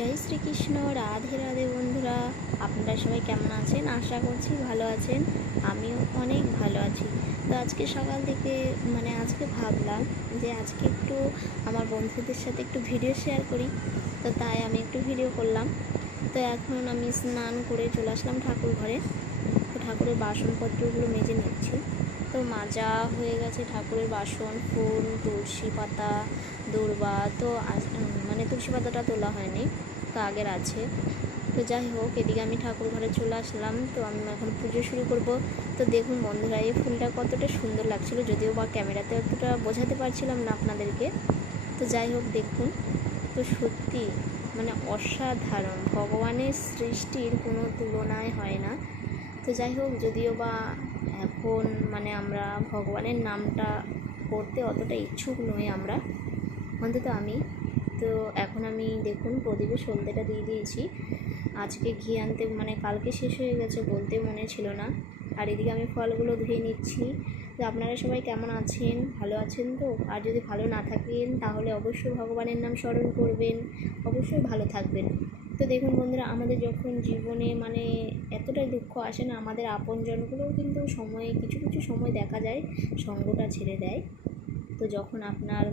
জয় শ্রীকৃষ্ণ। রাধে রাধে বন্ধুরা, আপনারা সবাই কেমন আছেন? আশা করছি ভালো আছেন। আমিও অনেক ভালো আছি। তো আজকে সকাল থেকে আজকে ভাবলাম যে আজকে একটু আমার বন্ধুদের সাথে একটু ভিডিও শেয়ার করি। তো তাই আমি একটু ভিডিও করলাম। তো এখন আমি স্নান করে চলে আসলাম ঠাকুর ঘরে। তো ঠাকুরের বাসনপত্রগুলো মেজে নিচ্ছি। তো মাজা হয়ে গেছে ঠাকুরের বাসন, ফুল, তুলসী পাতা, দূর্বা। তো তুলসী পাতাটা তোলা হয়নি, তো আগের আছে। তো যাই হোক, এদিকে আমি ঠাকুর ঘরে চলে আসলাম। তো আমি এখন পুজো শুরু করব। তো দেখুন বন্ধুরা, এই ফুলটা কতটা সুন্দর লাগছিল, যদিও বা ক্যামেরাতে অতটা বোঝাতে পারছিলাম না আপনাদেরকে। তো যাই হোক দেখুন, তো সত্যি অসাধারণ, ভগবানের সৃষ্টির কোনো তুলনায় হয় না। তো যাই হোক, যদিও বা এখন আমরা ভগবানের নামটা করতে অতটা ইচ্ছুক নই আমরা, অন্তত আমি। তো এখন আমি দেখুন প্রদীপে সলতেটা দিয়ে দিয়েছি। আজকে ঘি আনতে কালকে শেষ হয়ে গেছে, বলতে মনে ছিল না। আর এদিকে আমি ফলগুলো ধুয়ে নিচ্ছি। তো আপনারা সবাই কেমন আছেন? ভালো আছেন তো? আর যদি ভালো না থাকেন তাহলে অবশ্যই ভগবানের নাম স্মরণ করবেন, অবশ্যই ভালো থাকবেন। তো দেখুন বন্ধুরা, আমাদের যখন জীবনে এতটাই দুঃখ আসে না, আমাদের আপনজনগুলোও কিন্তু কিছু কিছু সময় দেখা যায় সঙ্গটা ছেড়ে দেয়। তো যখন আপনার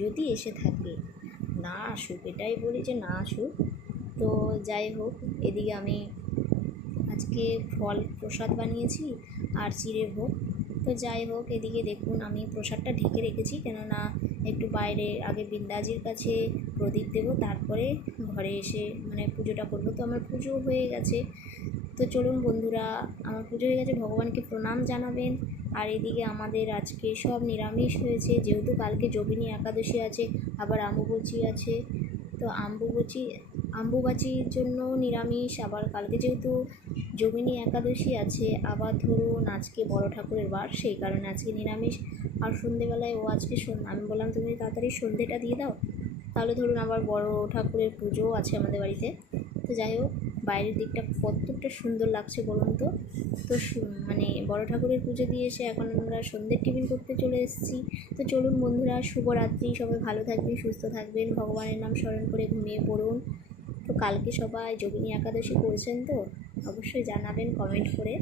যদি এসে থাকে, না আসুক, এটাই বলি যে না আসুক। তো যাই হোক, এদিকে আমি আজকে ফল প্রসাদ বানিয়েছি আর চিড়ে ভোগ। তো যাই হোক, এদিকে দেখুন আমি প্রসাদটা ঢেকে রেখেছি, কেননা একটু বাইরে আগে বিন্দাজির কাছে প্রদীপ দেবো, তারপরে ঘরে এসে পুজোটা করবো। তো আমার পুজো হয়ে গেছে। তো চলুন বন্ধুরা, আমার পুজো হয়ে গেছে, ভগবানকে প্রণাম জানাবেন। আর এদিকে আমাদের আজকে সব নিরামিষ হয়েছে, যেহেতু কালকে যোগিনী একাদশী আছে, আবার অম্বুবাচী আছে। তো অম্বুবাচীর জন্য নিরামিষ, আবার কালকে যেহেতু যোগিনী একাদশী আছে, আবার ধরুন আজকে বড় ঠাকুরের বার, সেই কারণে আজকে নিরামিষ। আর সন্ধেবেলায় আমি বললাম তুমি তাড়াতাড়ি সন্ধেটা দিয়ে দাও, তাহলে ধরুন আবার বড় ঠাকুরের পুজোও আছে আমাদের বাড়িতে। তো যাই হোক, বাইরের দিকটা কতটা সুন্দর লাগছে বলুন তো। তো বড় ঠাকুরের পুজো দিয়ে এসে এখন আমরা সন্ধ্যের টিফিন করতে চলে এসেছি। তো চলুন বন্ধুরা, শুভরাত্রি, সবাই ভালো থাকবেন, সুস্থ থাকবেন, ভগবানের নাম স্মরণ করে ঘুমিয়ে পড়ুন। তো কালকে সবাই যোগিনী একাদশী করছেন তো অবশ্যই জানাবেন কমেন্ট করে।